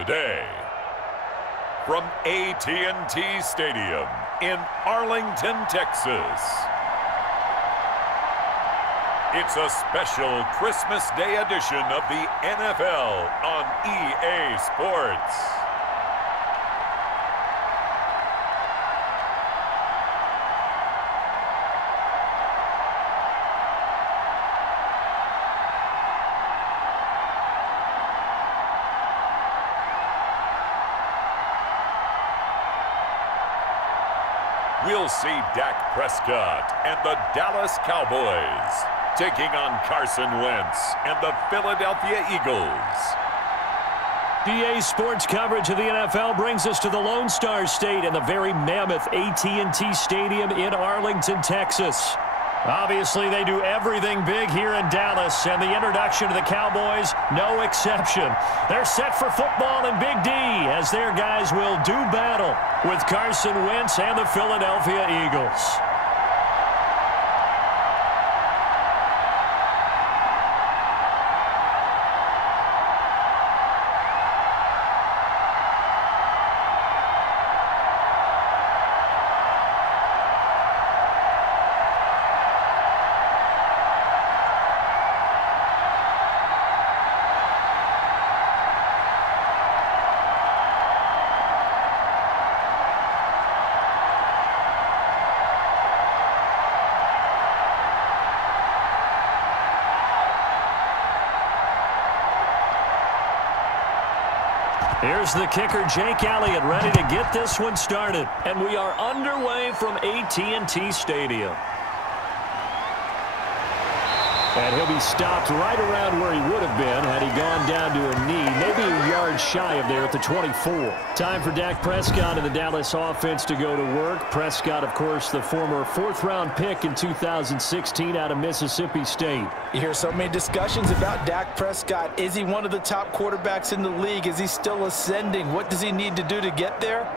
today. From AT&T Stadium in Arlington, Texas. It's a special Christmas Day edition of the NFL on EA Sports. We'll see Dak Prescott and the Dallas Cowboys taking on Carson Wentz and the Philadelphia Eagles. EA Sports coverage of the NFL brings us to the Lone Star State and the very mammoth AT&T Stadium in Arlington, Texas. Obviously, they do everything big here in Dallas, and the introduction to the Cowboys, no exception. They're set for football in Big D as their guys will do battle with Carson Wentz and the Philadelphia Eagles. Here's the kicker, Jake Elliott, ready to get this one started. And we are underway from AT&T Stadium. And he'll be stopped right around where he would have been had he gone down to a knee, maybe a yard shy of there at the 24. Time for Dak Prescott and the Dallas offense to go to work. Prescott, of course, the former fourth-round pick in 2016 out of Mississippi State. You hear so many discussions about Dak Prescott. Is he one of the top quarterbacks in the league? Is he still ascending? What does he need to do to get there?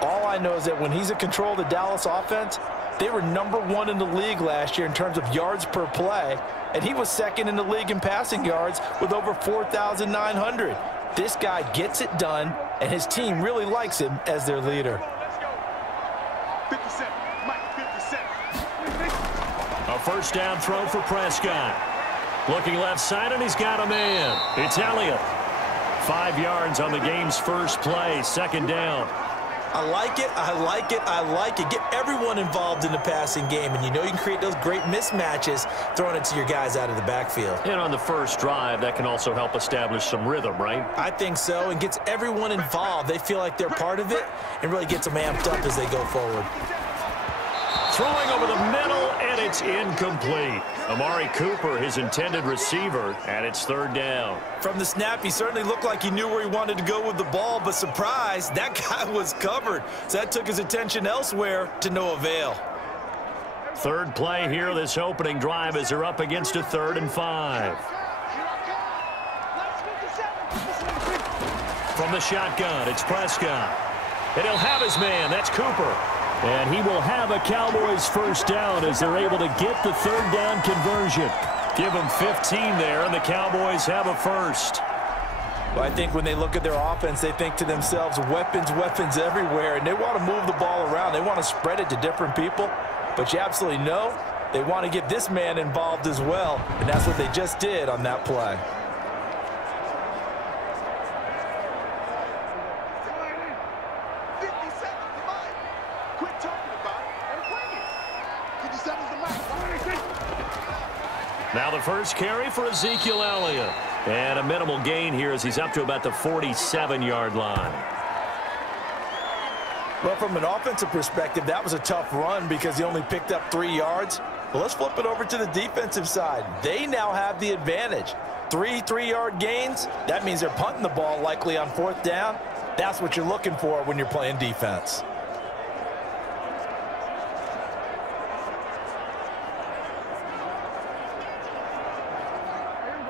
All I know is that when he's in control of the Dallas offense, they were #1 in the league last year in terms of yards per play, and he was second in the league in passing yards with over 4,900. This guy gets it done, and his team really likes him as their leader. 57, Mike, 57. A first down throw for Prescott. Looking left side, and he's got a man. It's Elliott. 5 yards on the game's first play, second down. I like it, I like it, I like it. Get everyone involved in the passing game, and you know you can create those great mismatches throwing it to your guys out of the backfield. And on the first drive, that can also help establish some rhythm, right? I think so, and gets everyone involved. They feel like they're part of it and really gets them amped up as they go forward. Throwing over the middle, and it's incomplete. Amari Cooper, his intended receiver, and it's third down. From the snap, he certainly looked like he knew where he wanted to go with the ball, but surprise, that guy was covered. So that took his attention elsewhere to no avail. Third play here, this opening drive as they're up against a 3rd and 5. From the shotgun, it's Prescott. And he'll have his man, that's Cooper. And he will have a Cowboys first down as they're able to get the third down conversion. Give them 15 there, and the Cowboys have a first. Well, I think when they look at their offense, they think to themselves, weapons, weapons everywhere, and they want to move the ball around. They want to spread it to different people, but you absolutely know they want to get this man involved as well, and that's what they just did on that play. Now the first carry for Ezekiel Elliott. And a minimal gain here as he's up to about the 47-yard line. Well, from an offensive perspective, that was a tough run because he only picked up 3 yards. Well, let's flip it over to the defensive side. They now have the advantage. 3 3-yard gains, that means they're punting the ball likely on 4th down. That's what you're looking for when you're playing defense.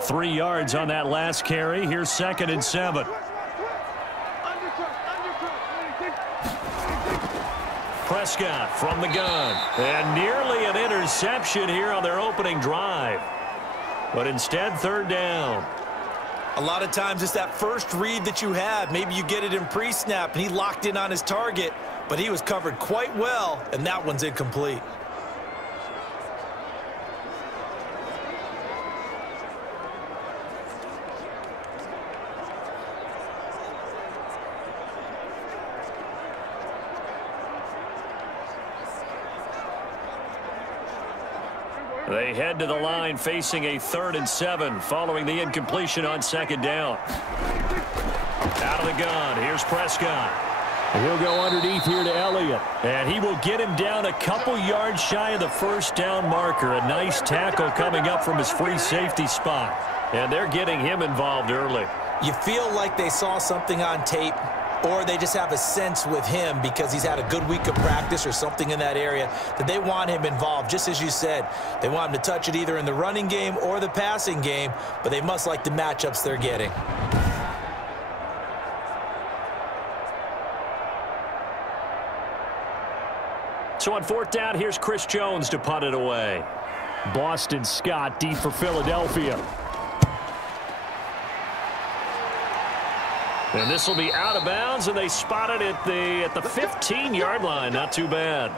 Three yards on that last carry. Here's 2nd and 7. Prescott from the gun. And nearly an interception here on their opening drive. But instead, 3rd down. A lot of times it's that first read that you have. Maybe you get it in pre-snap, and he locked in on his target, but he was covered quite well, and that one's incomplete. They head to the line facing a 3rd and 7 following the incompletion on 2nd down. Out of the gun. Here's Prescott. He'll go underneath here to Elliott. And he will get him down a couple yards shy of the 1st down marker. A nice tackle coming up from his free safety spot. And they're getting him involved early. You feel like they saw something on tape, or they just have a sense with him because he's had a good week of practice or something in that area that they want him involved. Just as you said, they want him to touch it either in the running game or the passing game, but they must like the matchups they're getting. So on 4th down, here's Chris Jones to punt it away. Boston Scott deep for Philadelphia. And this will be out of bounds, and they spot it at the 15-yard line. Not too bad.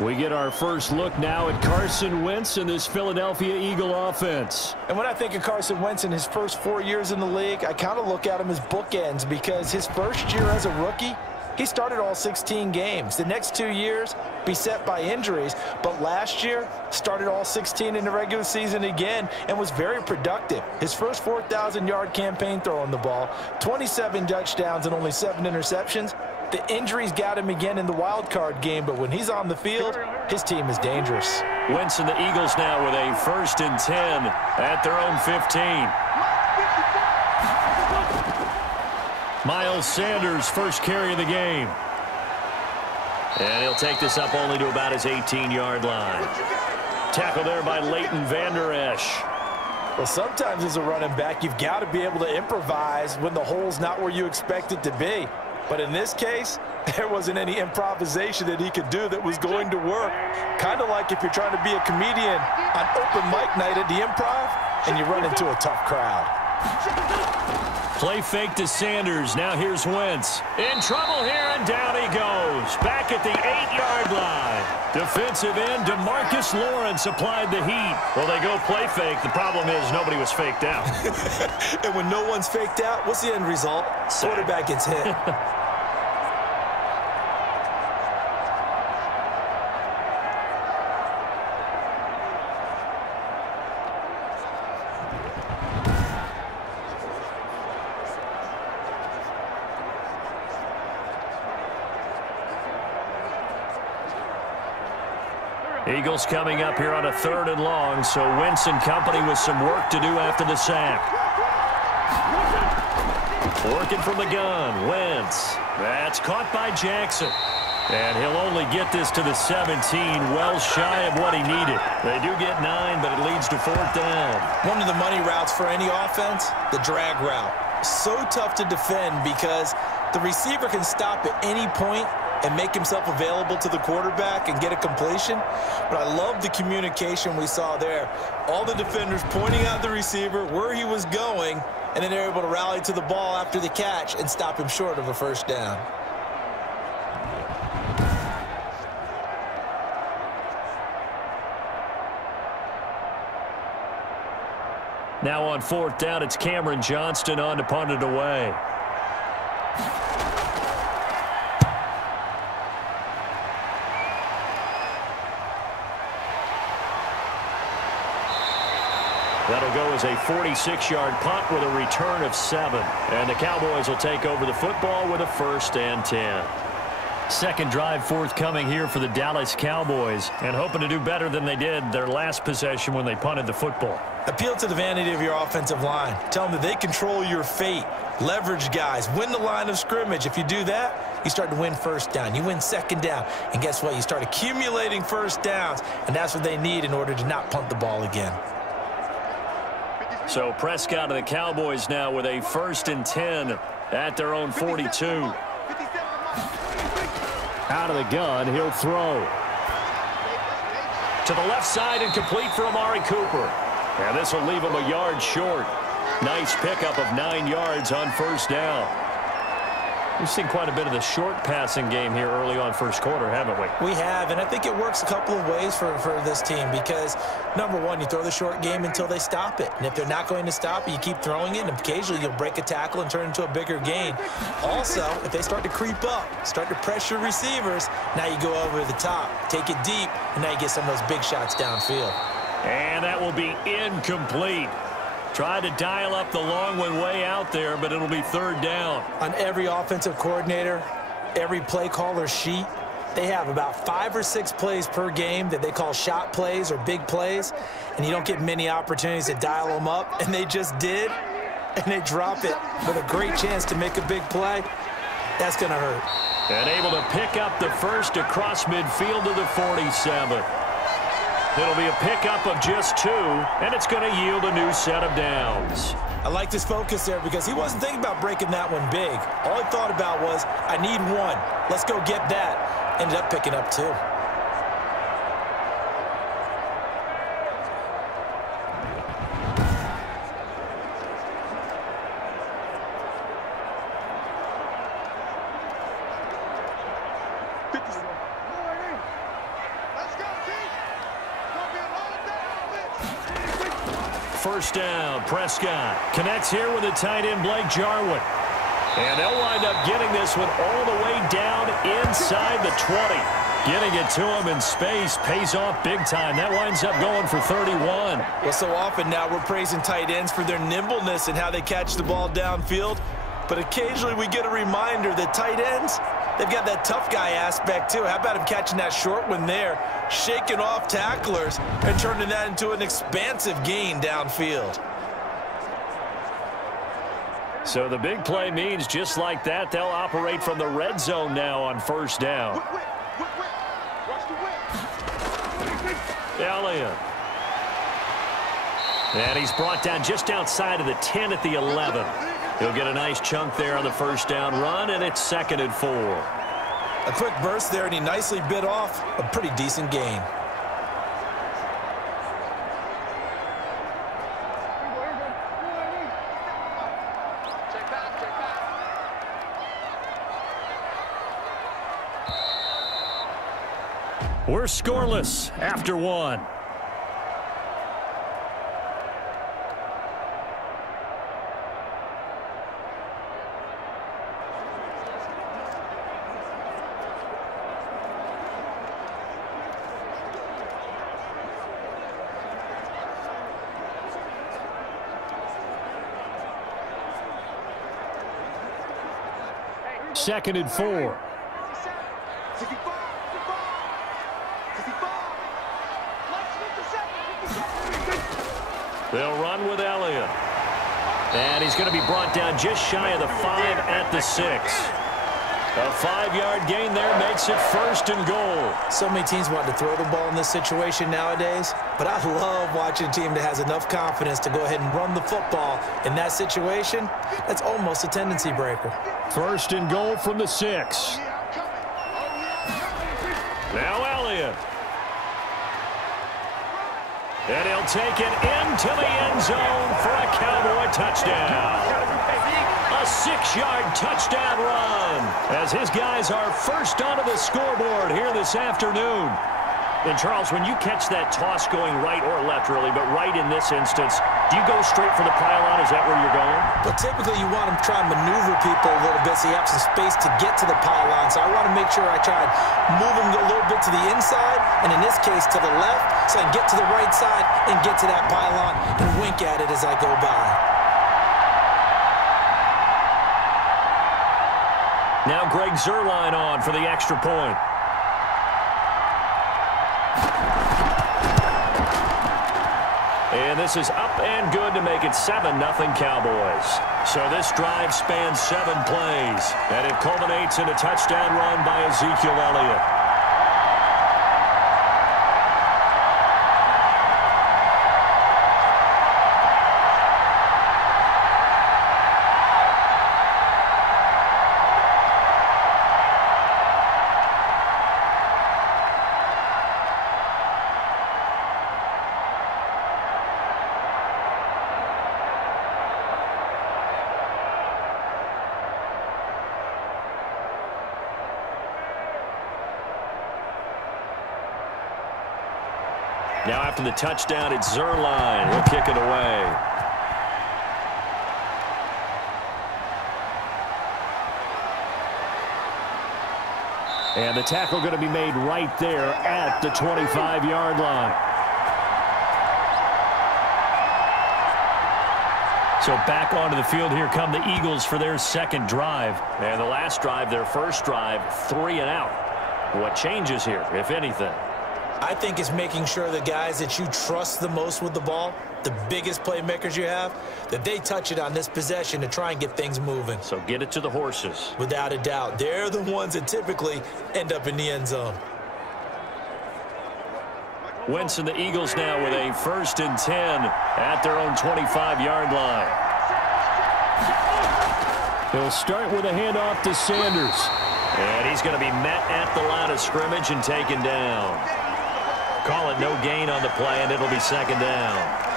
We get our first look now at Carson Wentz and this Philadelphia Eagle offense. And when I think of Carson Wentz in his first 4 years in the league, I kind of look at him as bookends because his first year as a rookie, he started all 16 games. The next 2 years, beset by injuries, but last year started all 16 in the regular season again and was very productive. His first 4,000-yard campaign throwing the ball, 27 touchdowns and only 7 interceptions. The injuries got him again in the wild card game, but when he's on the field, his team is dangerous. Wentz and the Eagles now with a 1st and 10 at their own 15. Miles Sanders first carry of the game. And he'll take this up only to about his 18-yard line. Tackle there by Leighton Vander Esch. Well, sometimes as a running back, you've got to be able to improvise when the hole's not where you expect it to be. But in this case, there wasn't any improvisation that he could do that was going to work. Kind of like if you're trying to be a comedian on open mic night at the Improv and you run into a tough crowd. Play fake to Sanders. Now here's Wentz. In trouble here, and down he goes. Back at the 8-yard line. Defensive end DeMarcus Lawrence applied the heat. Well, they go play fake. The problem is nobody was faked out. And when no one's faked out, what's the end result? Quarterback gets hit. Eagles coming up here on a 3rd and long, so Wentz and company with some work to do after the sack. Working from the gun, Wentz. That's caught by Jackson. And he'll only get this to the 17, well shy of what he needed. They do get 9, but it leads to 4th down. One of the money routes for any offense, the drag route. So tough to defend because the receiver can stop at any point and make himself available to the quarterback and get a completion. But I love the communication we saw there. All the defenders pointing out the receiver, where he was going, and then they're able to rally to the ball after the catch and stop him short of a 1st down. Now on 4th down, it's Cameron Johnston on to punt it away. That'll go as a 46-yard punt with a return of 7. And the Cowboys will take over the football with a 1st and 10. Second drive forthcoming here for the Dallas Cowboys, and hoping to do better than they did their last possession when they punted the football. Appeal to the vanity of your offensive line. Tell them that they control your fate. Leverage guys. Win the line of scrimmage. If you do that, you start to win 1st down. You win 2nd down. And guess what? You start accumulating 1st downs, and that's what they need in order to not punt the ball again. So Prescott of the Cowboys now with a 1st and 10 at their own 42. Out of the gun, he'll throw. To the left side and complete for Amari Cooper. And this will leave him a yard short. Nice pickup of 9 yards on first down. We've seen quite a bit of the short passing game here early on first quarter, haven't we? We have, and I think it works a couple of ways for this team because, number one, you throw the short game until they stop it. And if they're not going to stop it, you keep throwing it, and occasionally you'll break a tackle and turn it into a bigger gain. Also, if they start to creep up, start to pressure receivers, now you go over the top, take it deep, and now you get some of those big shots downfield. And that will be incomplete. Tried to dial up the long one way out there, but it'll be third down. On every offensive coordinator, every play caller sheet, they have about 5 or 6 plays per game that they call shot plays or big plays, and you don't get many opportunities to dial them up, and they just did, and they drop it with a great chance to make a big play. That's going to hurt. And able to pick up the first across midfield to the 47. It'll be a pickup of just 2, and it's going to yield a new set of downs. I like this focus there because he wasn't thinking about breaking that one big. All he thought about was, I need 1. Let's go get that. Ended up picking up 2. First down, Prescott connects here with the tight end Blake Jarwin. And they'll wind up getting this one all the way down inside the 20. Getting it to him in space pays off big time. That winds up going for 31. Well, so often now we're praising tight ends for their nimbleness and how they catch the ball downfield. But occasionally we get a reminder that tight ends, they've got that tough guy aspect too. How about him catching that short one there, shaking off tacklers, and turning that into an expansive gain downfield? So the big play means just like that, they'll operate from the red zone now on first down. Elliott. And he's brought down just outside of the 10 at the 11. He'll get a nice chunk there on the first down run, and it's 2nd and 4. A quick burst there, and he nicely bit off a pretty decent gain. We're scoreless after 1. Second and 4. They'll run with Elliott. And he's going to be brought down just shy of the 5 at the 6. A 5-yard gain there makes it 1st and goal. So many teams want to throw the ball in this situation nowadays, but I love watching a team that has enough confidence to go ahead and run the football. In that situation, that's almost a tendency breaker. 1st and goal from the 6. Now Elliott. And he'll take it into the end zone for a Cowboy touchdown. A 6-yard touchdown run as his guys are first onto the scoreboard here this afternoon. And, Charles, when you catch that toss going right or left, really, but right in this instance, do you go straight for the pylon? Is that where you're going? Well, typically you want to try and maneuver people a little bit so you have some space to get to the pylon. So I want to make sure I try and move them a little bit to the inside, and in this case to the left, so I can get to the right side and get to that pylon and wink at it as I go by. Now Greg Zuerlein on for the extra point. And this is up and good to make it 7-0 Cowboys. So this drive spans 7 plays, and it culminates in a touchdown run by Ezekiel Elliott. Now after the touchdown, it's Zerline. He'll kick it away. And the tackle going to be made right there at the 25-yard line. So back onto the field, here come the Eagles for their second drive. And the last drive, their first drive, 3 and out. What changes here, if anything? I think it's making sure the guys that you trust the most with the ball, the biggest playmakers you have, that they touch it on this possession to try and get things moving. So get it to the horses. Without a doubt. They're the ones that typically end up in the end zone. Wentz and the Eagles now with a 1st and 10 at their own 25-yard line. He'll start with a handoff to Sanders. And he's going to be met at the line of scrimmage and taken down. Call it no gain on the play, and it'll be 2nd down.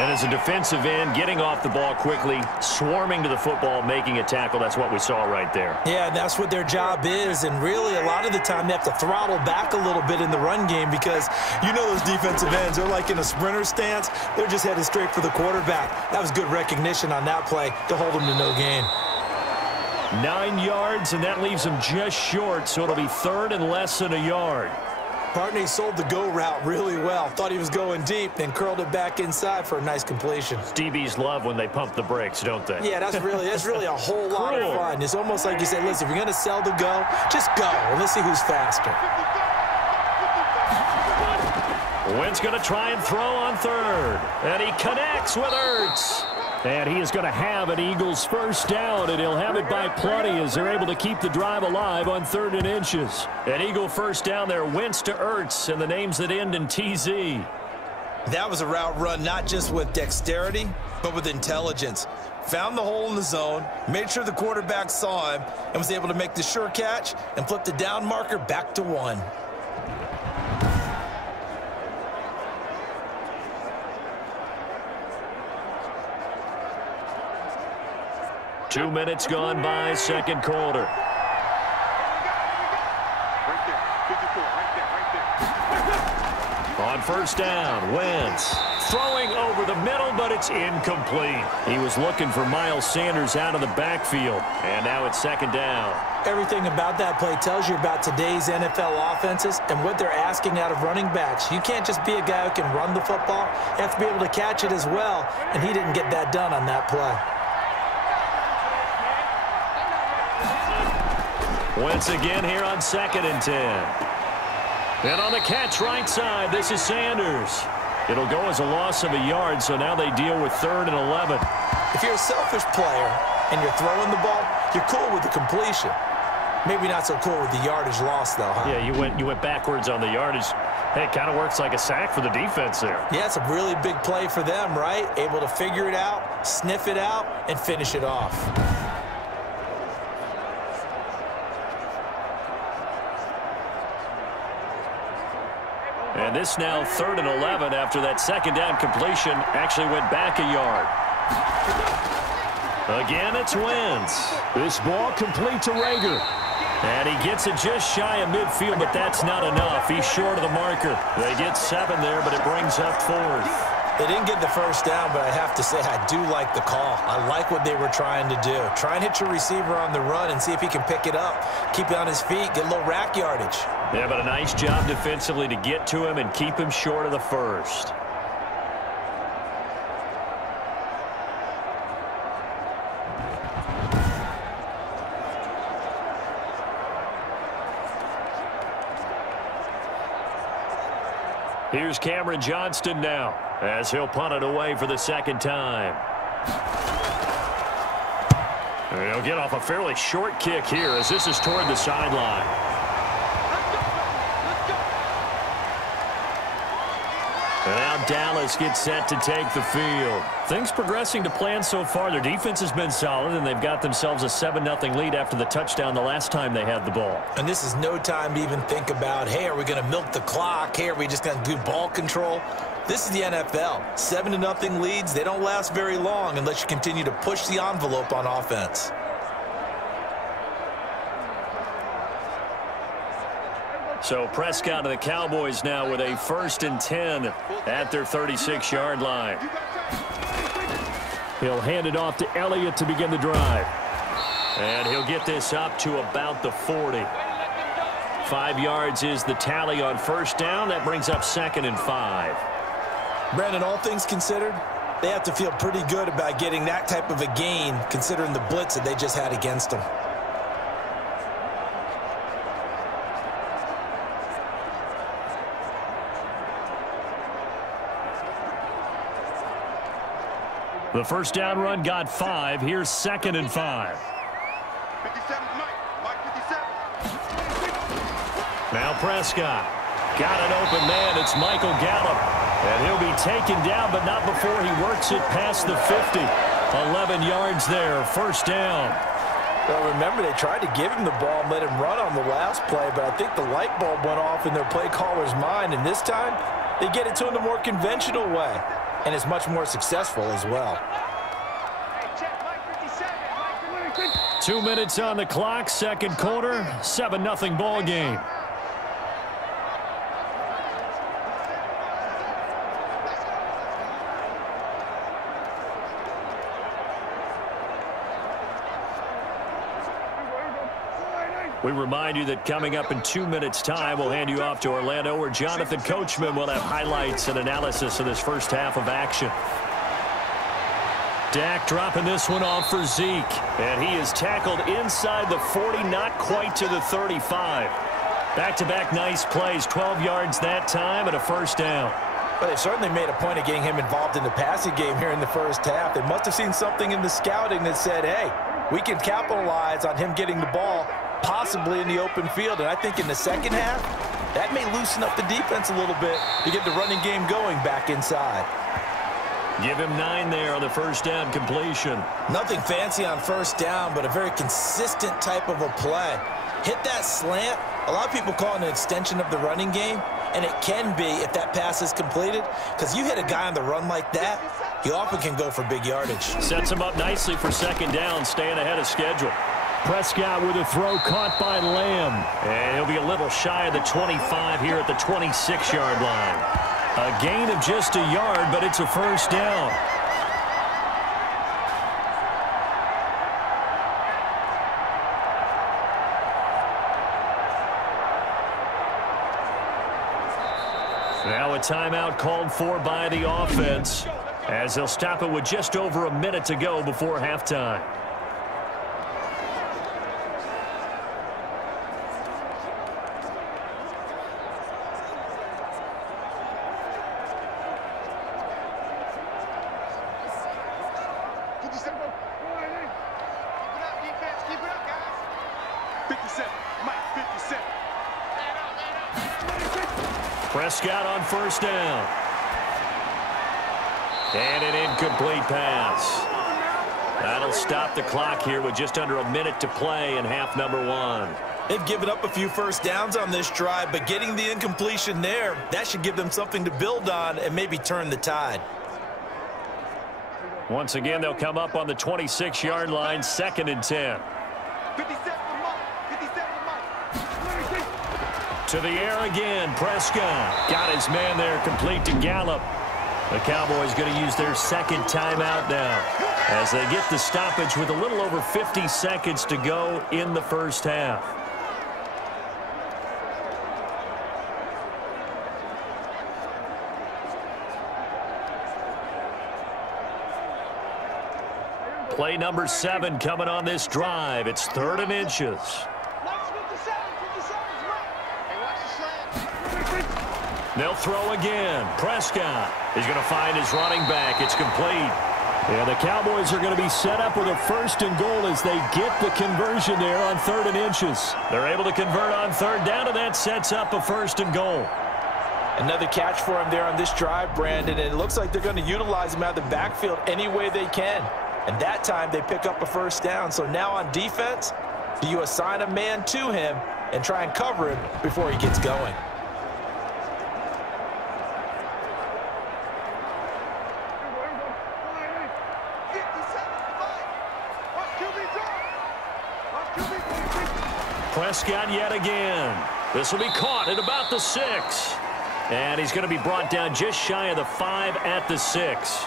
And as a defensive end, getting off the ball quickly, swarming to the football, making a tackle, that's what we saw right there. Yeah, that's what their job is, and really a lot of the time they have to throttle back a little bit in the run game because you know those defensive ends, they're like in a sprinter stance. They're just headed straight for the quarterback. That was good recognition on that play to hold them to no gain. 9 yards, and that leaves him just short, so it'll be 3rd and less than a yard. Partney sold the go route really well. Thought he was going deep, then curled it back inside for a nice completion. DBs love when they pump the brakes, don't they? Yeah, that's really a whole lot of fun. It's almost like you say, listen, if you're going to sell the go, just go, and let's see who's faster. Wentz going to try and throw on 3rd, and he connects with Hurts. And he is going to have an Eagles 1st down, and he'll have it by plenty as they're able to keep the drive alive on 3rd and inches. An Eagle 1st down there, Wentz to Hurts, and the names that end in TZ. That was a route run not just with dexterity, but with intelligence. Found the hole in the zone, made sure the quarterback saw him, and was able to make the sure catch and flip the down marker back to 1. Two minutes gone by, 2nd quarter. Right there. 54, right there. On 1st down, Wentz throwing over the middle, but it's incomplete. He was looking for Miles Sanders out of the backfield, and now it's 2nd down. Everything about that play tells you about today's NFL offenses and what they're asking out of running backs. You can't just be a guy who can run the football. You have to be able to catch it as well, and he didn't get that done on that play. Wentz again here on 2nd and 10. And on the catch right side, this is Sanders. It'll go as a loss of a yard, so now they deal with 3rd and 11. If you're a selfish player and you're throwing the ball, you're cool with the completion. Maybe not so cool with the yardage loss, though, huh? Yeah, you went backwards on the yardage. Hey, it kind of works like a sack for the defense there. Yeah, it's a really big play for them, right? Able to figure it out, sniff it out, and finish it off. And this now 3rd and 11 after that 2nd down completion actually went back a yard. Again, it's Wentz. This ball complete to Rager. And he gets it just shy of midfield, but that's not enough. He's short of the marker. They get 7 there, but it brings up 4th. They didn't get the 1st down, but I have to say I do like the call. I like what they were trying to do. Try and hit your receiver on the run and see if he can pick it up. Keep it on his feet, get a little rack yardage. Yeah, but a nice job defensively to get to him and keep him short of the 1st. Here's Cameron Johnston now as he'll punt it away for the 2nd time. And he'll get off a fairly short kick here as this is toward the sideline. And now Dallas gets set to take the field. Things progressing to plan so far. Their defense has been solid, and they've got themselves a 7-0 lead after the touchdown the last time they had the ball. And this is no time to even think about, hey, are we going to milk the clock? Hey, are we just going to do ball control? This is the NFL. 7-0 leads, they don't last very long unless you continue to push the envelope on offense. So Prescott and the Cowboys now with a 1st and 10 at their 36-yard line. He'll hand it off to Elliott to begin the drive. And he'll get this up to about the 40. 5 yards is the tally on 1st down. That brings up 2nd and 5. Brandon, all things considered, they have to feel pretty good about getting that type of a gain considering the blitz that they just had against them. The 1st down run got 5. Here's 2nd and 5. 57, Mike 57. Now Prescott. Got an open man. It's Michael Gallup. And he'll be taken down, but not before he works it past the 50. 11 yards there. 1st down. Well, remember, they tried to give him the ball and let him run on the last play, but I think the light bulb went off in their play caller's mind, and this time they get it to him the more conventional way. And it's much more successful as well. 2 minutes on the clock, 2nd quarter, 7-0 ball game. We remind you that coming up in 2 minutes' time, we'll hand you off to Orlando, where Jonathan Coachman will have highlights and analysis of this 1st half of action. Dak dropping this one off for Zeke, and he is tackled inside the 40, not quite to the 35. Back-to-back nice plays, 12 yards that time, and a 1st down. But they certainly made a point of getting him involved in the passing game here in the 1st half. They must have seen something in the scouting that said, hey, we can capitalize on him getting the ball possibly in the open field. And I think in the 2nd half, that may loosen up the defense a little bit to get the running game going back inside. Give him 9 there on the 1st down completion. Nothing fancy on 1st down, but a very consistent type of a play. Hit that slant. A lot of people call it an extension of the running game, and it can be if that pass is completed, because you hit a guy on the run like that, he often can go for big yardage. Sets him up nicely for 2nd down, staying ahead of schedule. Prescott with a throw caught by Lamb. And he'll be a little shy of the 25 here at the 26-yard line. A gain of just a yard, but it's a 1st down. Now a timeout called for by the offense, as they'll stop it with just over a minute to go before halftime. Prescott on 1st down. And an incomplete pass. That'll stop the clock here with just under a minute to play in half number 1. They've given up a few 1st downs on this drive, but getting the incompletion there, that should give them something to build on and maybe turn the tide. Once again, they'll come up on the 26-yard line, 2nd and 10. 57, To the air again, Prescott. Got his man there, complete to Gallup. The Cowboys going to use their 2nd timeout now as they get the stoppage with a little over 50 seconds to go in the 1st half. Play number 7 coming on this drive. It's 3rd and inches. They'll throw again. Prescott is going to find his running back. It's complete. Yeah, the Cowboys are going to be set up with a 1st and goal as they get the conversion there on 3rd and inches. They're able to convert on 3rd down, and that sets up a 1st and goal. Another catch for him there on this drive, Brandon, and it looks like they're going to utilize him out of the backfield any way they can. And that time they pick up a 1st down. So now on defense, do you assign a man to him and try and cover him before he gets going? Prescott yet again. This will be caught at about the 6. And he's going to be brought down just shy of the 5 at the 6.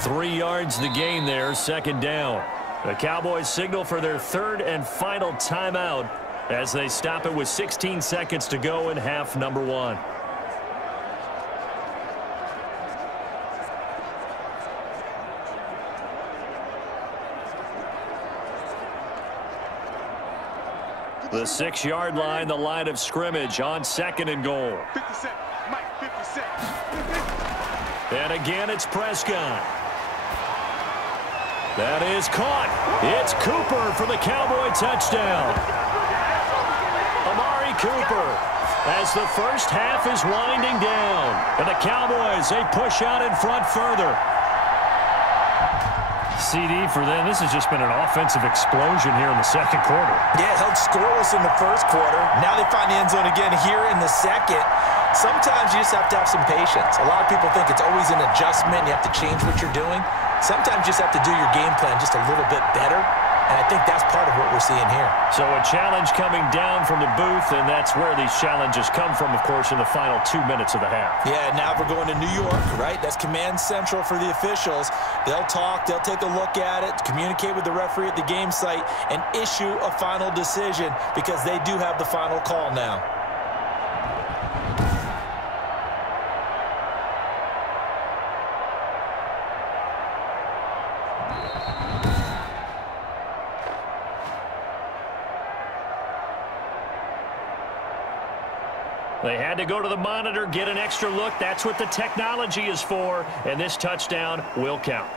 3 yards the gain there, 2nd down. The Cowboys signal for their 3rd and final timeout as they stop it with 16 seconds to go in half number 1. The 6-yard line, the line of scrimmage on 2nd and goal. 57, Mike, 57. And again, it's Prescott. That is caught. It's Cooper for the Cowboy touchdown. Amari Cooper as the first half is winding down. And the Cowboys, they push out in front further. CD for them. This has just been an offensive explosion here in the 2nd quarter. Yeah, held scoreless in the 1st quarter. Now they find the end zone again here in the 2nd. Sometimes you just have to have some patience. A lot of people think it's always an adjustment. You have to change what you're doing. Sometimes you just have to do your game plan just a little bit better. And I think that's part of what we're seeing here. So a challenge coming down from the booth, and that's where these challenges come from, of course, in the final 2 minutes of the half. Yeah, now we're going to New York, right? That's command central for the officials. They'll talk, they'll take a look at it, communicate with the referee at the game site, and issue a final decision because they do have the final call now. They had to go to the monitor, get an extra look. That's what the technology is for, and this touchdown will count.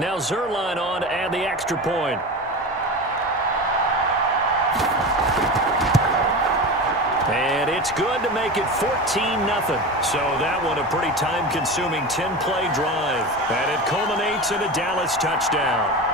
Now Zerline on to add the extra point. And it's good to make it 14-0. So that one a pretty time-consuming 10-play drive. And it culminates in a Dallas touchdown.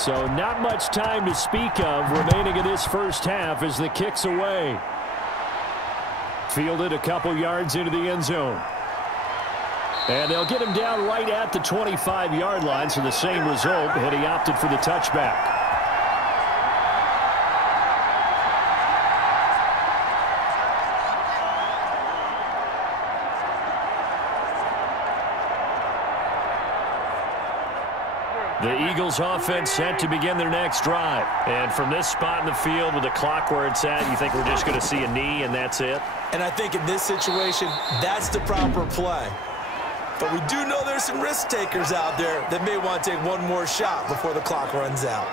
So not much time to speak of remaining in this first half as the kick's away. Fielded a couple yards into the end zone. And they'll get him down right at the 25-yard line, so the same result, and he opted for the touchback. The Eagles offense set to begin their next drive. And from this spot in the field with the clock where it's at, you think we're just going to see a knee and that's it? And I think in this situation, that's the proper play. But we do know there's some risk takers out there that may want to take one more shot before the clock runs out.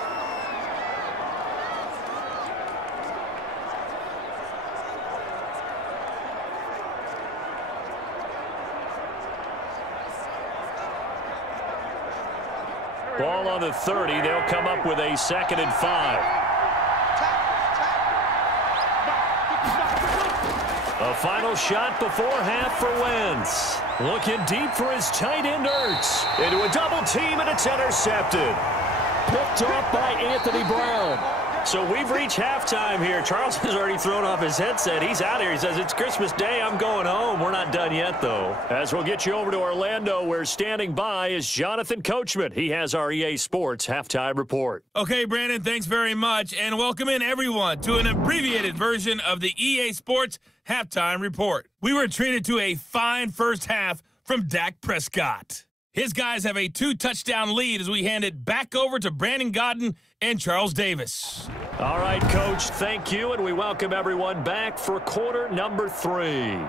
Ball on the 30. They'll come up with a 2nd and 5. A final shot before half for Wentz. Looking deep for his tight end Hurts. Into a double team, and it's intercepted. Picked off by Anthony Brown. So we've reached halftime here. Charles has already thrown off his headset. He's out here. He says, it's Christmas Day. I'm going home. We're not done yet, though. As we'll get you over to Orlando, where standing by is Jonathan Coachman. He has our EA Sports halftime report. Okay, Brandon, thanks very much. And welcome in, everyone, to an abbreviated version of the EA Sports halftime report. We were treated to a fine first half from Dak Prescott. His guys have a 2-touchdown lead as we hand it back over to Brandon Godden and Charles Davis. All right, Coach, thank you, and we welcome everyone back for quarter number 3.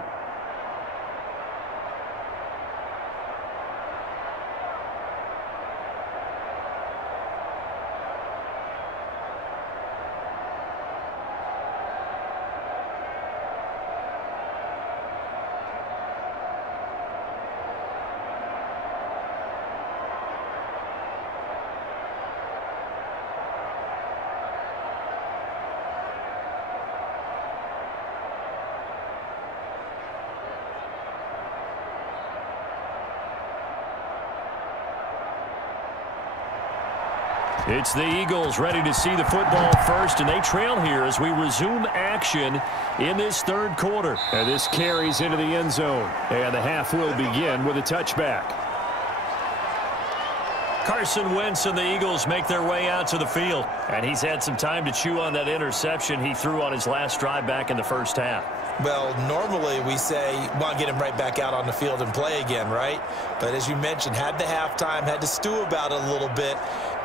It's the Eagles ready to see the football first, and they trail here as we resume action in this third quarter. And this carries into the end zone, and the half will begin with a touchback. Carson Wentz and the Eagles make their way out to the field, and he's had some time to chew on that interception he threw on his last drive back in the first half. Well, normally we say, want to get him right back out on the field and play again, right? But as you mentioned, had the halftime, had to stew about it a little bit.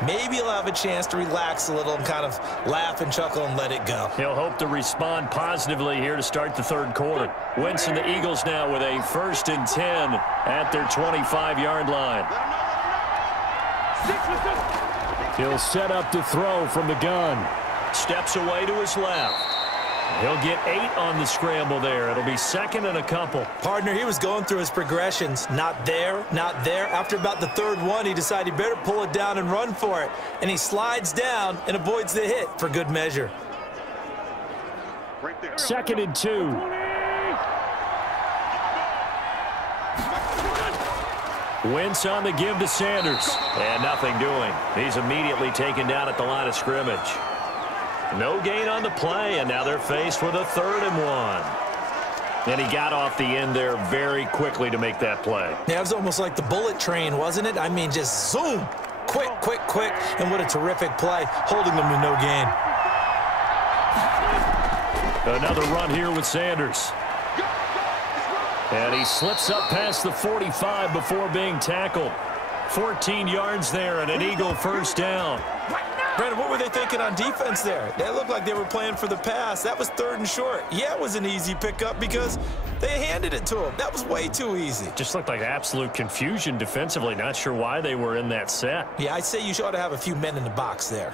Maybe he'll have a chance to relax a little and kind of laugh and chuckle and let it go. He'll hope to respond positively here to start the third quarter. Wentz and the Eagles now with a 1st and 10 at their 25-yard line. He'll set up to throw from the gun. Steps away to his left. He'll get 8 on the scramble there. It'll be 2nd and a couple. Partner, he was going through his progressions. Not there, not there. After about the 3rd one, he decided he better pull it down and run for it. And he slides down and avoids the hit for good measure. 2nd and 2. Wentz on the give to Sanders. And nothing doing. He's immediately taken down at the line of scrimmage. No gain on the play, and now they're faced with a 3rd and 1. And he got off the end there very quickly to make that play. Yeah, it was almost like the bullet train, wasn't it? I mean, just zoom. Quick, quick, quick. And what a terrific play, holding them to no gain. Another run here with Sanders. And he slips up past the 45 before being tackled. 14 yards there and an Eagle 1st down. Brandon, what were they thinking on defense there? They looked like they were playing for the pass. That was 3rd and short. Yeah, it was an easy pickup because they handed it to him. That was way too easy. Just looked like absolute confusion defensively. Not sure why they were in that set. Yeah, I'd say you ought to have a few men in the box there.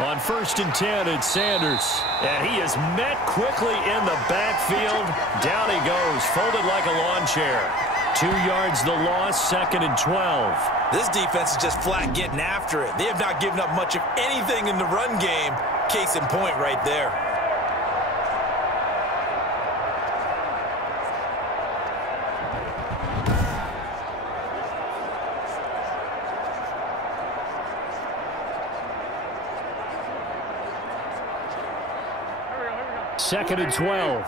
On 1st and 10, it's Sanders. And he is met quickly in the backfield. Down he goes, folded like a lawn chair. 2 yards the loss, 2nd and 12. This defense is just flat getting after it. They have not given up much of anything in the run game. Case in point right there. Second and 12.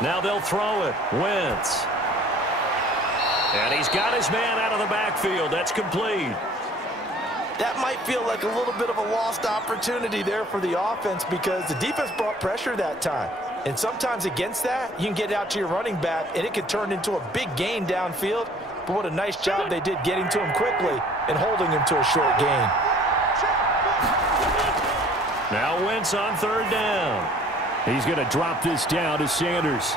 Now they'll throw it. Wentz. And he's got his man out of the backfield. That's complete. That might feel like a little bit of a lost opportunity there for the offense because the defense brought pressure that time. And sometimes against that, you can get out to your running back, and it could turn into a big gain downfield. But what a nice job they did getting to him quickly and holding him to a short gain. Now Wentz on 3rd down. He's going to drop this down to Sanders.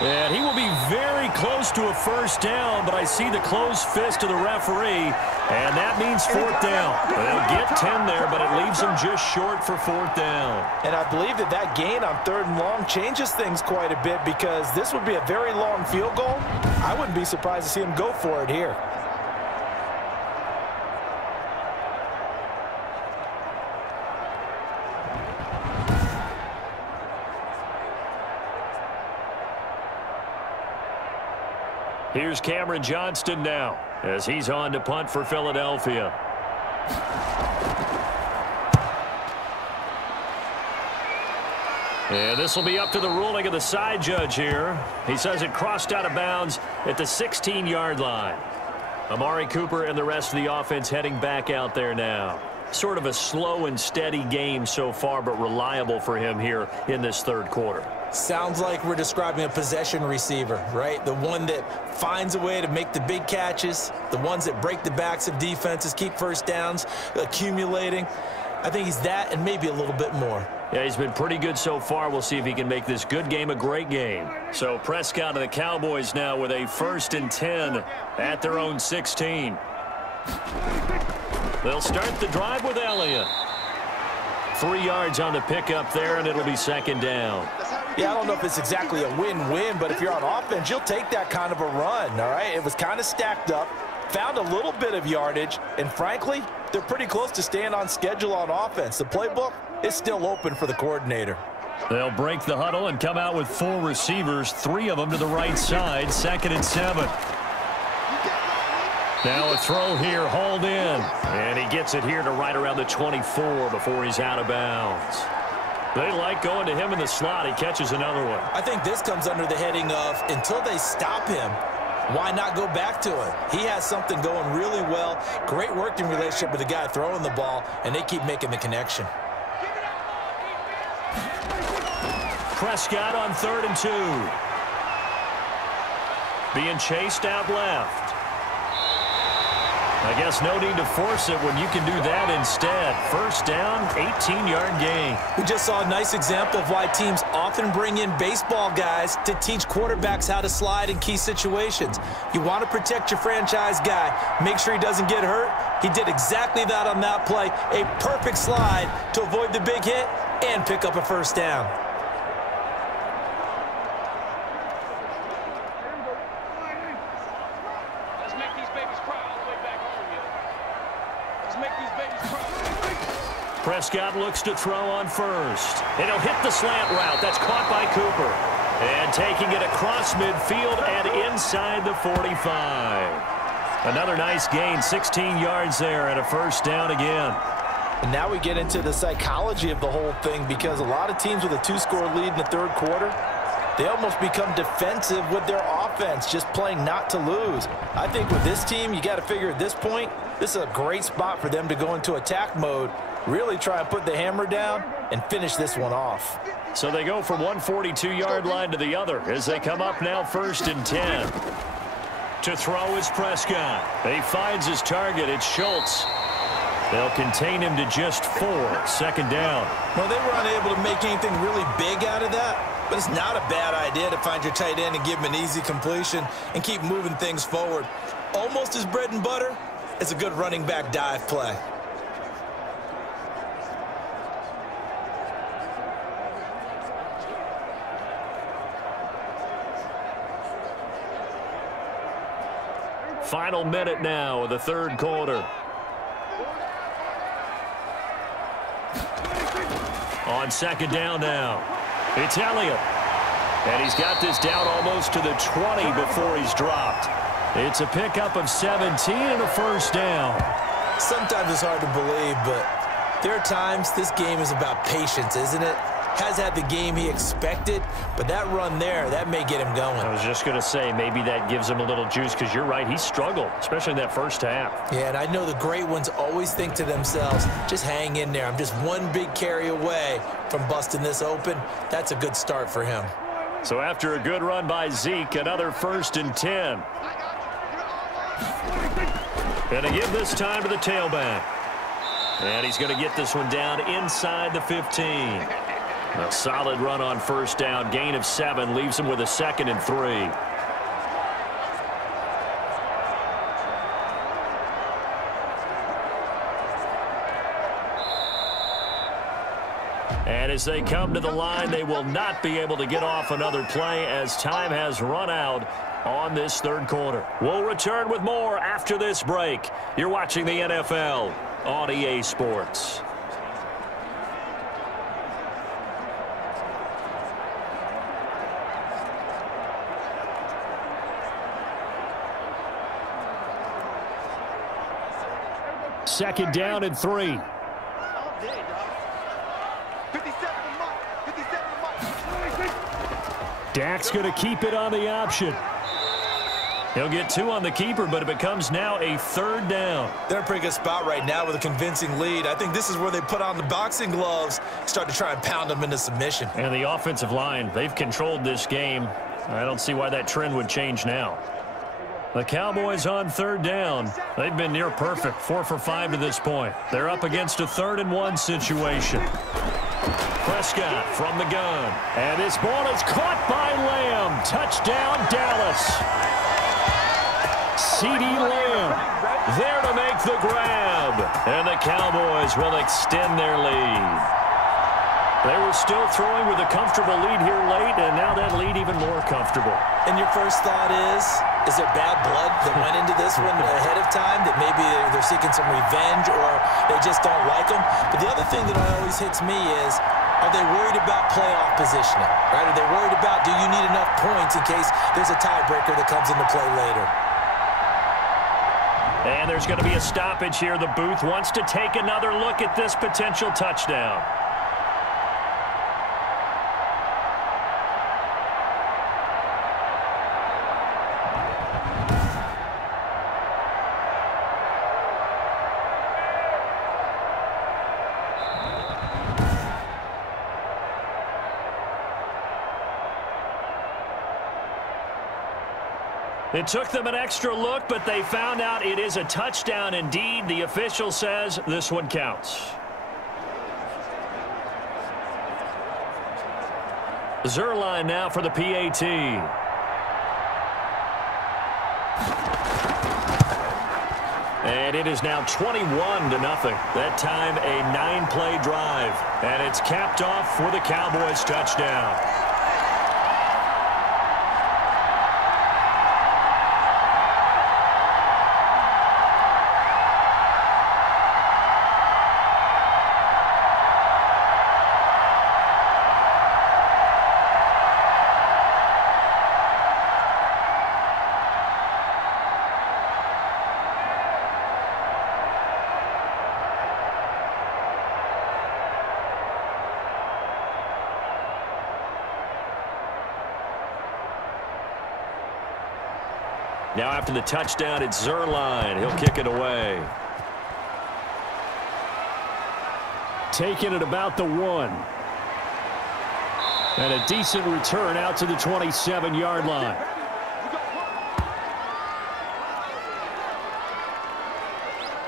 And he will be very close to a 1st down, but I see the closed fist of the referee, and that means 4th down. They'll get 10 there, but it leaves them just short for 4th down. And I believe that gain on 3rd and long changes things quite a bit because this would be a very long field goal. I wouldn't be surprised to see him go for it here. Here's Cameron Johnston now as he's on to punt for Philadelphia. And this will be up to the ruling of the side judge here. He says it crossed out of bounds at the 16-yard line. Amari Cooper and the rest of the offense heading back out there now. Sort of a slow and steady game so far, but reliable for him here in this 3rd quarter. Sounds like we're describing a possession receiver, right? The one that finds a way to make the big catches, the ones that break the backs of defenses, keep 1st downs, accumulating. I think he's that and maybe a little bit more. Yeah, he's been pretty good so far. We'll see if he can make this good game a great game. So Prescott and the Cowboys now with a 1st and 10 at their own 16. They'll start the drive with Elliott. 3 yards on the pickup there, and it'll be second down. Yeah, I don't know if it's exactly a win-win, but if you're on offense, you'll take that kind of a run, all right? It was kind of stacked up, found a little bit of yardage, and frankly, they're pretty close to staying on schedule on offense. The playbook is still open for the coordinator. They'll break the huddle and come out with 4 receivers, 3 of them to the right side, 2nd and 7. Now a throw here, hauled in, and he gets it here to right around the 24 before he's out of bounds. They like going to him in the slot. He catches another one. I think this comes under the heading of until they stop him, why not go back to it? He has something going really well. Great working relationship with the guy throwing the ball, and they keep making the connection. Prescott on 3rd and 2. Being chased out left. I guess no need to force it when you can do that instead. First down, 18-yard gain. We just saw a nice example of why teams often bring in baseball guys to teach quarterbacks how to slide in key situations. You want to protect your franchise guy. Make sure he doesn't get hurt. He did exactly that on that play. A perfect slide to avoid the big hit and pick up a first down. Prescott looks to throw on first. And he'll hit the slant route. That's caught by Cooper. And taking it across midfield and inside the 45. Another nice gain, 16 yards there and a first down again. And now we get into the psychology of the whole thing, because a lot of teams with a 2-score lead in the 3rd quarter, they almost become defensive with their offense, just playing not to lose. I think with this team, you got to figure at this point, this is a great spot for them to go into attack mode, really try and put the hammer down and finish this one off. So they go from one 42-yard line to the other as they come up now 1st and 10. To throw is Prescott. He finds his target. It's Schultz. They'll contain him to just 4. 2nd down. Well, they were unable to make anything really big out of that, but it's not a bad idea to find your tight end and give him an easy completion and keep moving things forward. Almost his bread and butter. It's a good running back dive play. Final minute now of the 3rd quarter. On 2nd down now, it's Elliott. And he's got this down almost to the 20 before he's dropped. It's a pickup of 17 and a first down. Sometimes it's hard to believe, but there are times this game is about patience, isn't it? Has had the game he expected, but that run there, that may get him going. I was just going to say, maybe that gives him a little juice, because you're right, he struggled, especially in that first half. Yeah, and I know the great ones always think to themselves, just hang in there. I'm just one big carry away from busting this open. That's a good start for him. So after a good run by Zeke, another 1st and 10. Going to give this time to the tailback. And he's going to get this one down inside the 15. A solid run on first down. Gain of 7 leaves him with a 2nd and 3. And as they come to the line, they will not be able to get off another play as time has run out on this 3rd quarter. We'll return with more after this break. You're watching the NFL on EA Sports. Second down and 3. Dak's going to keep it on the option. He'll get 2 on the keeper, but it becomes now a 3rd down. They're in a pretty good spot right now with a convincing lead. I think this is where they put on the boxing gloves, start to try and pound them into submission. And the offensive line, they've controlled this game. I don't see why that trend would change now. The Cowboys on 3rd down. They've been near perfect, 4 for 5 to this point. They're up against a 3rd and 1 situation. Prescott from the gun. And this ball is caught by Lamb. Touchdown, Dallas. CeeDee Lamb there to make the grab. And the Cowboys will extend their lead. They were still throwing with a comfortable lead here late, and now that lead even more comfortable. And your first thought is there bad blood that went into this one ahead of time, that maybe they're seeking some revenge or they just don't like them? But the other thing that always hits me is, are they worried about playoff positioning, right? Are they worried about, do you need enough points in case there's a tiebreaker that comes into play later? And there's going to be a stoppage here. The booth wants to take another look at this potential touchdown. It took them an extra look, but they found out it is a touchdown indeed. The official says this one counts. Zerline now for the PAT. And it is now 21-0. That time a 9-play drive. And it's capped off for the Cowboys touchdown. Now after the touchdown, it's Zerline. He'll kick it away. Taking it about the 1. And a decent return out to the 27-yard line.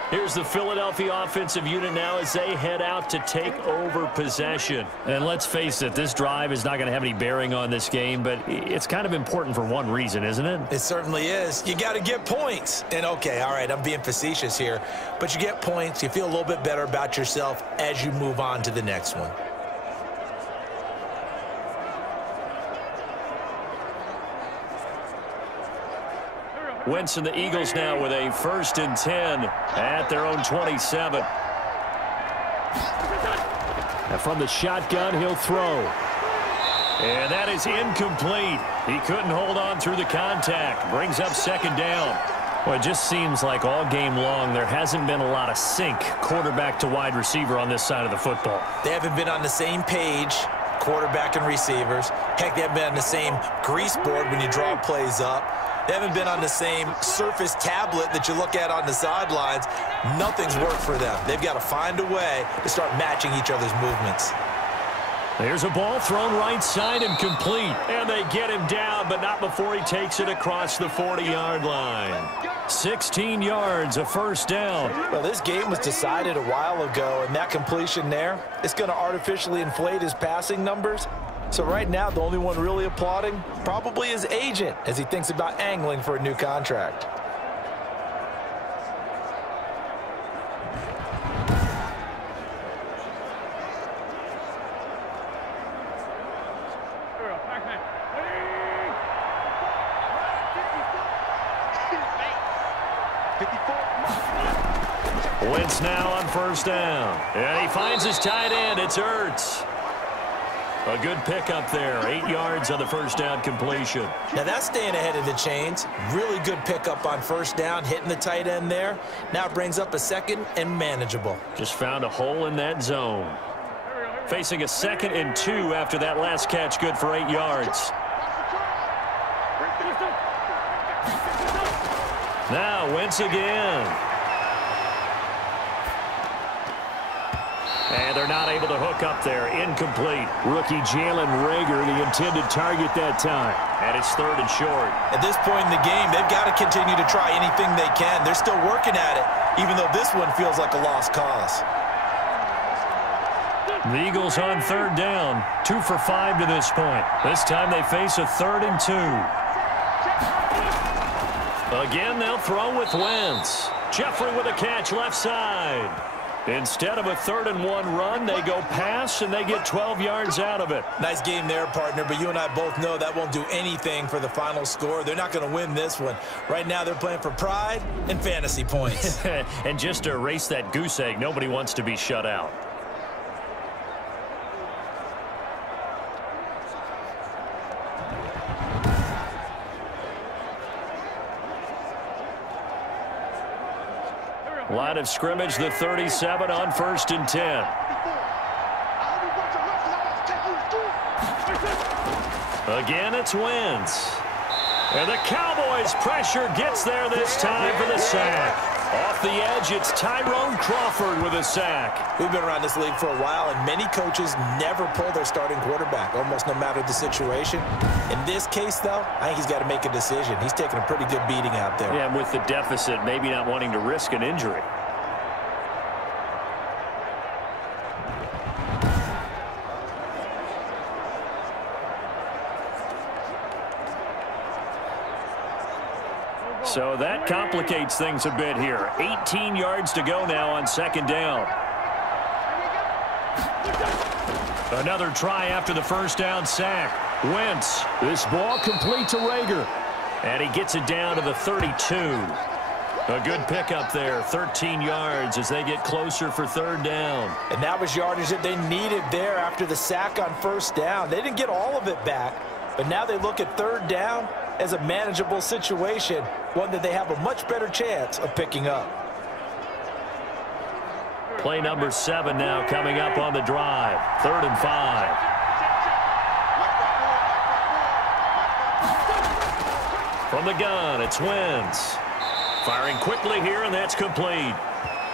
Here's the Philadelphia offensive unit now as they head out to take over possession. And let's face it, this drive is not going to have any bearing on this game, but it's kind of important for one reason, isn't it? It certainly is. You got to get points. And, okay, all right, I'm being facetious here, but you get points, you feel a little bit better about yourself as you move on to the next one. Wentz and the Eagles now with a 1st and 10 at their own 27. And from the shotgun, he'll throw. And that is incomplete. He couldn't hold on through the contact. Brings up 2nd down. Well, it just seems like all game long there hasn't been a lot of sync quarterback to wide receiver on this side of the football. They haven't been on the same page, quarterback and receivers. Heck, they haven't been on the same grease board when you draw plays up. They haven't been on the same Surface tablet that you look at on the sidelines. Nothing's worked for them. They've got to find a way to start matching each other's movements. There's a ball thrown right side and complete. And they get him down, but not before he takes it across the 40-yard line. 16 yards, a 1st down. Well, this game was decided a while ago, and that completion there, it's going to artificially inflate his passing numbers. So right now, the only one really applauding probably his agent as he thinks about angling for a new contract. Wentz now on 1st down. And he finds his tight end. It's Hurts. A good pickup there. 8 yards on the 1st down completion. Now that's staying ahead of the chains. Really good pickup on 1st down, hitting the tight end there. Now it brings up a 2nd and manageable. Just found a hole in that zone. Facing a 2nd and 2 after that last catch, good for 8 yards. Now Wentz again. And they're not able to hook up there. Incomplete. Rookie Jalen Reagor, the intended target that time. And it's 3rd and short. At this point in the game, they've got to continue to try anything they can. They're still working at it, even though this one feels like a lost cause. The Eagles on 3rd down. 2 for 5 to this point. This time they face a 3rd and 2. Again, they'll throw with Wentz. Jeffrey with a catch left side. Instead of a 3rd-and-1 run, they go pass, and they get 12 yards out of it. Nice game there, partner, but you and I both know that won't do anything for the final score. They're not going to win this one. Right now, they're playing for pride and fantasy points. And just to erase that goose egg, nobody wants to be shut out. Line of scrimmage, the 37 on 1st and 10. Again, it's Wentz. And the Cowboys' pressure gets there this time for the sack. Off the edge, it's Tyrone Crawford with a sack. We've been around this league for a while, and many coaches never pull their starting quarterback, almost no matter the situation. In this case, though, I think he's got to make a decision. He's taking a pretty good beating out there. Yeah, and with the deficit, maybe not wanting to risk an injury. So that complicates things a bit here. 18 yards to go now on 2nd down. Another try after the 1st down sack. Wentz. This ball complete to Rager. And he gets it down to the 32. A good pickup there. 13 yards as they get closer for 3rd down. And that was yardage that they needed there after the sack on 1st down. They didn't get all of it back, but now they look at 3rd down as a manageable situation, one that they have a much better chance of picking up. Play number 7 now coming up on the drive. 3rd and 5. From the gun, it's Wentz. Firing quickly here, and that's complete.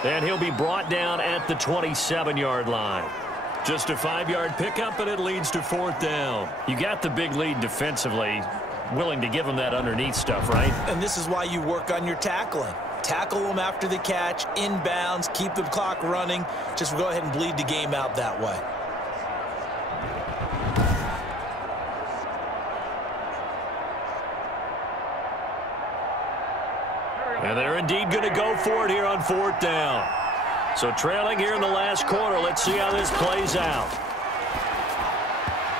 And he'll be brought down at the 27-yard line. Just a 5-yard pickup, and it leads to 4th down. You got the big lead defensively. Willing to give them that underneath stuff, right? And this is why you work on your tackling. Tackle them after the catch, inbounds, keep the clock running. Just go ahead and bleed the game out that way. And they're indeed going to go for it here on 4th down. So trailing here in the last quarter. Let's see how this plays out.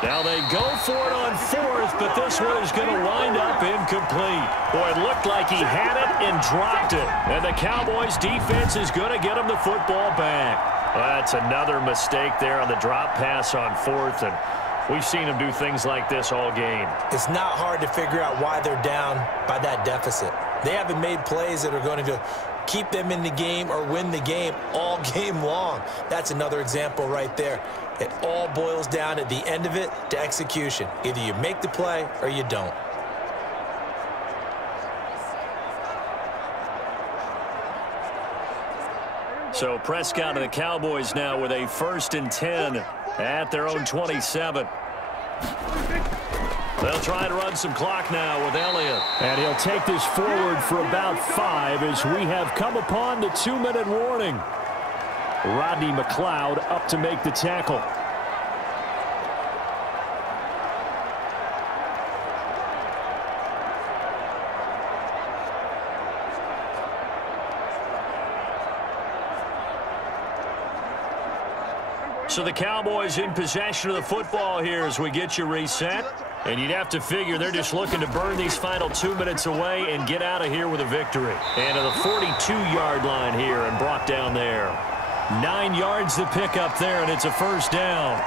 Now they go for it on 4th, but this one is going to wind up incomplete. Boy, it looked like he had it and dropped it. And the Cowboys defense is going to get him the football back. Well, that's another mistake there on the drop pass on 4th, and we've seen him do things like this all game. It's not hard to figure out why they're down by that deficit. They haven't made plays that are going to keep them in the game or win the game all game long. That's another example right there. It all boils down at the end of it to execution. Either you make the play or you don't. So Prescott and the Cowboys now with a 1st and 10 at their own 27. They'll try to run some clock now with Elliott. And he'll take this forward for about 5 as we have come upon the 2-minute warning. Rodney McLeod up to make the tackle. So the Cowboys in possession of the football here as we get you reset. And you'd have to figure they're just looking to burn these final 2 minutes away and get out of here with a victory. And to the 42-yard line here and brought down there. 9 yards to pick up there, and it's a 1st down.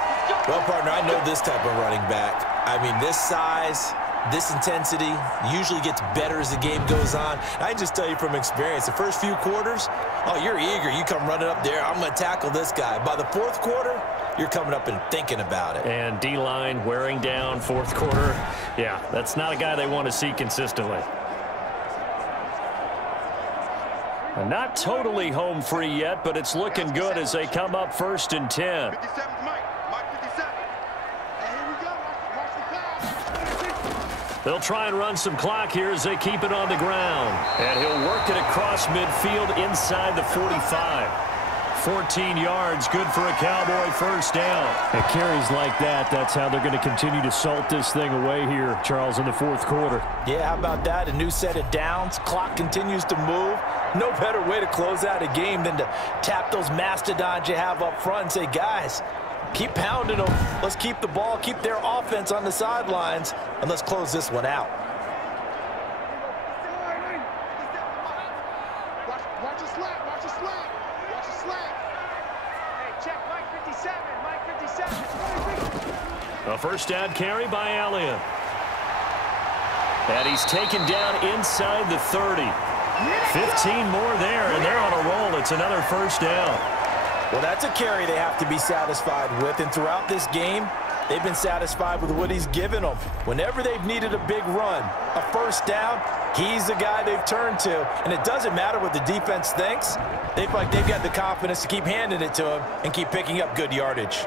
Well, partner, I know this type of running back. I mean, this size, this intensity usually gets better as the game goes on. I just tell you from experience, the first few quarters, oh, you're eager. You come running up there. I'm going to tackle this guy. By the 4th quarter, you're coming up and thinking about it. And D-line wearing down 4th quarter. Yeah, that's not a guy they want to see consistently. Not totally home free yet, but it's looking good as they come up 1st and 10. 57, Mike 57. And here we go. Watch the pass. They'll try and run some clock here as they keep it on the ground. And he'll work it across midfield inside the 45. 14 yards, good for a Cowboy 1st down. And carries like that, that's how they're going to continue to salt this thing away here, Charles, in the 4th quarter. Yeah, how about that? A new set of downs. Clock continues to move. No better way to close out a game than to tap those mastodons you have up front and say, guys, keep pounding them. Let's keep the ball, keep their offense on the sidelines, and let's close this one out. Watch your slap, watch your slap, watch your slap. Hey, check Mike 57, Mike 57. A first down carry by Elliott. And he's taken down inside the 30. 15 more there, and they're on a roll. It's another first down. Well, that's a carry they have to be satisfied with, and throughout this game, they've been satisfied with what he's given them. Whenever they've needed a big run, a first down, he's the guy they've turned to. And it doesn't matter what the defense thinks. They feel like they've got the confidence to keep handing it to him and keep picking up good yardage.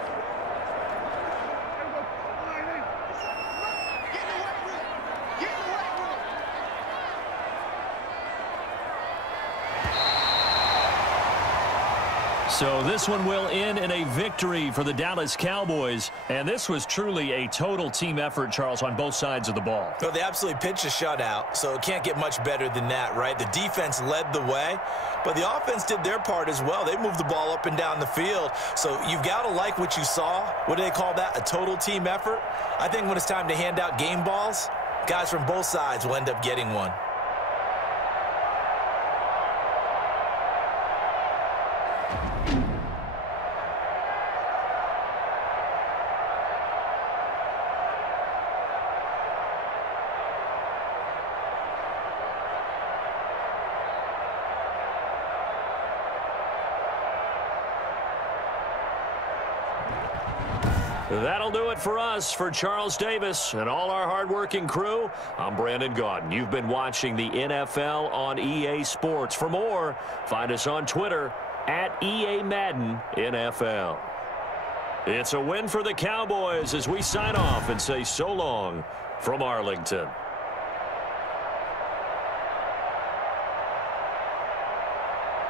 So this one will end in a victory for the Dallas Cowboys. And this was truly a total team effort, Charles, on both sides of the ball. So they absolutely pitched a shutout, so it can't get much better than that, right? The defense led the way, but the offense did their part as well. They moved the ball up and down the field. So you've got to like what you saw. What do they call that? A total team effort? I think when it's time to hand out game balls, guys from both sides will end up getting one. That'll do it for us. For Charles Davis and all our hardworking crew, I'm Brandon Gaudin. You've been watching the NFL on EA Sports. For more, find us on Twitter at EA Madden NFL. It's a win for the Cowboys as we sign off and say so long from Arlington.